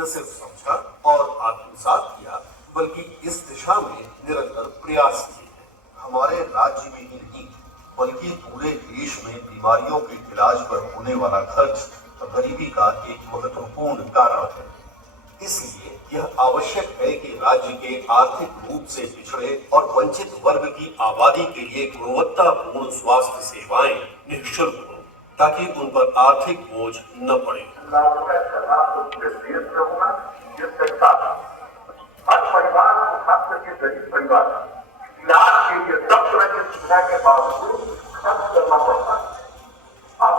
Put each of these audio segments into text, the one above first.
न सिर्फ समझा और आत्मसात किया, बल्कि इस दिशा में निरंतर प्रयास किए हैं। हमारे राज्य में ही नहीं, बल्कि पूरे देश में बीमारियों के इलाज पर होने वाला खर्च गरीबी का एक महत्वपूर्ण कारण है। इसलिए यह आवश्यक है कि राज्य के आर्थिक रूप से पिछड़े और वंचित वर्ग की आबादी के लिए गुणवत्तापूर्ण स्वास्थ्य सेवाएं निःशुल्क हों, ताकि उन पर आर्थिक बोझ न पड़े। हर परिवार को, खास करके गरीब परिवार, इलाज के लिए सब तरह की सुविधा के बावजूद खर्च करना पड़ता है। आप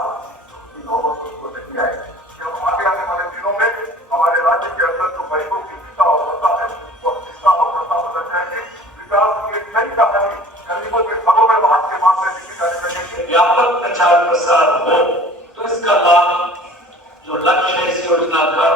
इन नौबत को नहीं आए। जब आगे आने वाले दिनों में हमारे राज्य के अंदर जो गरीबों की दिशा और दशा है, वो दिशा और दशा बदल जाएगी। विकास की एक नई कहानी गरीबों के घरों में बाहर के मामले लिखी जाने लगेगी। व्यापक प्रचार प्रसार हो तो इसका लाभ जो लक्ष्य है इस योजना का,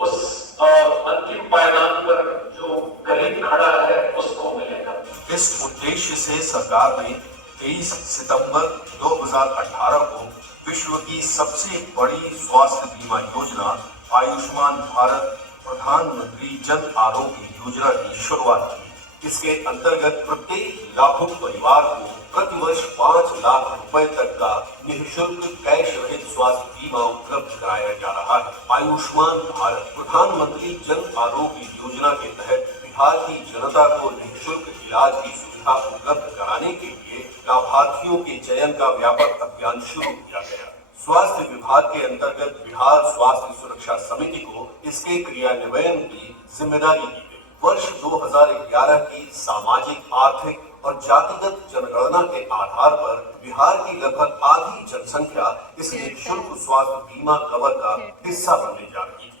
उस अंतिम पायदान पर जो गरीब खड़ा है उसको मिलेगा। इस उद्देश्य से सरकार ने 23 सितंबर 2018 को विश्व की सबसे बड़ी स्वास्थ्य बीमा योजना आयुष्मान भारत प्रधानमंत्री जन आरोग्य योजना की शुरुआत की। इसके अंतर्गत प्रत्येक लाभुक परिवार को प्रतिवर्ष 5 लाख रुपए तक का निःशुल्क कैश रहित स्वास्थ्य बीमा उपलब्ध कराया जा रहा है। आयुष्मान भारत प्रधानमंत्री जन आरोग्य योजना के तहत बिहार की जनता को निःशुल्क इलाज की सुविधा उपलब्ध कराने के लिए लाभार्थियों के चयन का व्यापक अभियान शुरू किया गया। स्वास्थ्य विभाग के अंतर्गत बिहार स्वास्थ्य सुरक्षा समिति को इसके क्रियान्वयन की जिम्मेदारी दी गई। वर्ष 2011 की सामाजिक, आर्थिक और जातिगत जनगणना के आधार पर बिहार की लगभग आधी जनसंख्या इस निःशुल्क स्वास्थ्य बीमा कवर का हिस्सा बनने जा रही थी।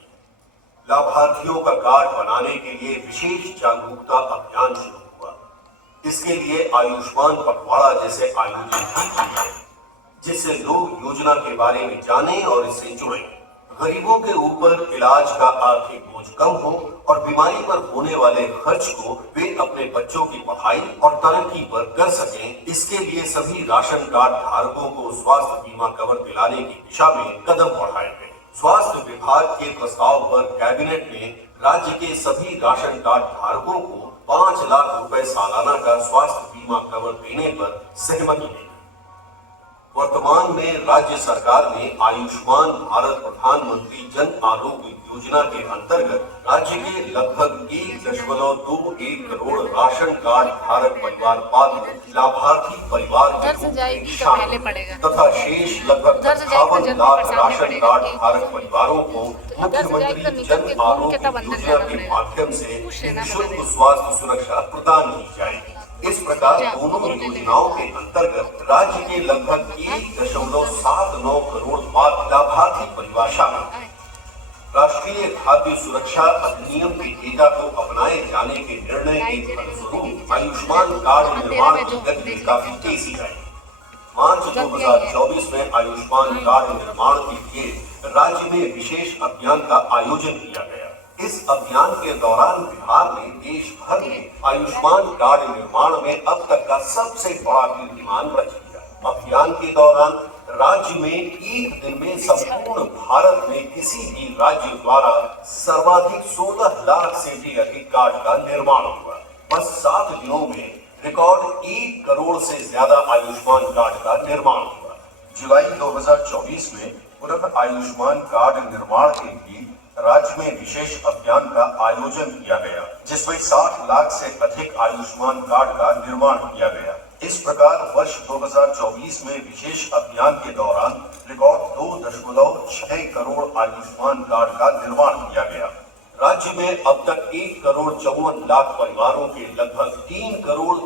लाभार्थियों का कार्ड बनाने के लिए विशेष जागरूकता अभियान शुरू हुआ। इसके लिए आयुष्मान पखवाड़ा जैसे आयोजन भी किए गए, जिससे लोग योजना के बारे में जाने और इससे जुड़े। गरीबों के ऊपर इलाज का आर्थिक बोझ कम हो और बीमारी पर होने वाले खर्च को वे अपने बच्चों की पढ़ाई और तरक्की पर कर सकें, इसके लिए सभी राशन कार्ड धारकों को स्वास्थ्य बीमा कवर दिलाने की दिशा में कदम बढ़ाए गए। स्वास्थ्य विभाग के प्रस्ताव पर कैबिनेट ने राज्य के सभी राशन कार्ड धारकों को 5 लाख रुपए सालाना का स्वास्थ्य बीमा कवर देने पर सहमति दी। वर्तमान में राज्य सरकार ने आयुष्मान भारत प्रधानमंत्री जन आरोग्य योजना के अंतर्गत राज्य के लगभग 1.21 करोड़ राशन कार्ड धारक परिवार पात्र लाभार्थी परिवार के तथा शेष लगभग 58 लाख राशन कार्ड धारक परिवारों को मुख्यमंत्री जन आरोग्य योजना के माध्यम से निःशुल्क स्वास्थ्य सुरक्षा प्रदान की जाएगी। इस प्रकार दोनों योजनाओं के अंतर्गत राज्य के लगभग 1.79 करोड़ लाभार्थी परिवार शामिल हैं। राष्ट्रीय खाद्य सुरक्षा अधिनियम के डेटा को अपनाए जाने के निर्णय के फलस्वरूप आयुष्मान कार्ड निर्माण की गति में काफी तेजी आई। मार्च 2024 में आयुष्मान कार्ड निर्माण के लिए राज्य में विशेष अभियान का आयोजन किया गया। इस अभियान के दौरान बिहार ने देश भर में आयुष्मान कार्ड निर्माण में अब तक का सबसे बड़ा कीर्तिमान रच दिया। अभियान के दौरान राज्य में एक दिन में संपूर्ण भारत में किसी भी राज्य द्वारा सर्वाधिक 16 लाख से भी अधिक कार्ड का निर्माण हुआ। बस 7 दिनों में रिकॉर्ड 1 करोड़ से ज्यादा आयुष्मान कार्ड का निर्माण हुआ। जुलाई 2024 में पुनः आयुष्मान कार्ड निर्माण के लिए राज्य में विशेष अभियान का आयोजन किया गया, जिसमें 60 लाख से अधिक आयुष्मान कार्ड का निर्माण किया गया। इस प्रकार वर्ष 2024 में विशेष अभियान के दौरान रिकॉर्ड 2.6 करोड़ आयुष्मान कार्ड का निर्माण किया गया। राज्य में अब तक 1 करोड़ 54 लाख परिवारों के लगभग 3 करोड़